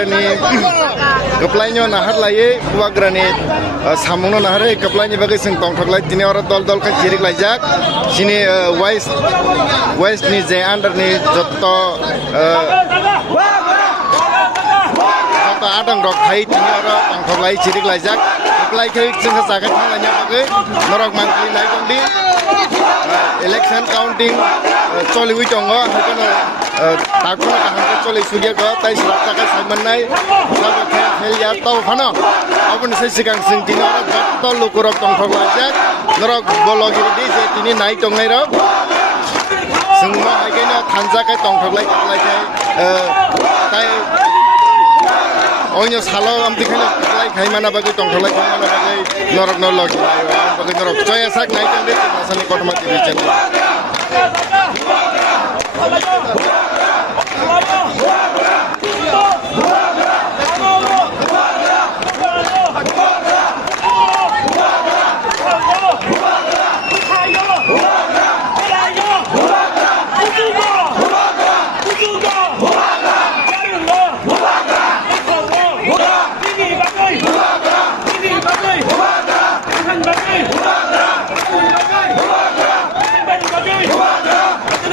Kuwagrani keplainyo nahar laye Kuwagrani samungno nahar keplainyo bagi sing tongthoklai tini ora dol ka jirik laijak sini west ni je under ni jotto adang rok hai tini ora tongthoklai jirik laijak keplai kai sing sakan nanya bagi norok mangkli lai kondi election counting choli wi tongo hakono takuna kahangko choli sugia ko tai srapta ka samanai sabo khel ya tau phano abun se sigang sing tini ora jotto lukurok tongthok laijak norok bologiri di je tini nai tongai rok singma haikena thanja kai tongthoklai kai tai oinyo salo amti khai khai mana bagi tongtholai khai mana bagi norok nologi bagi norok coya sak nai tande asani kotma tv channel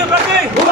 Bagai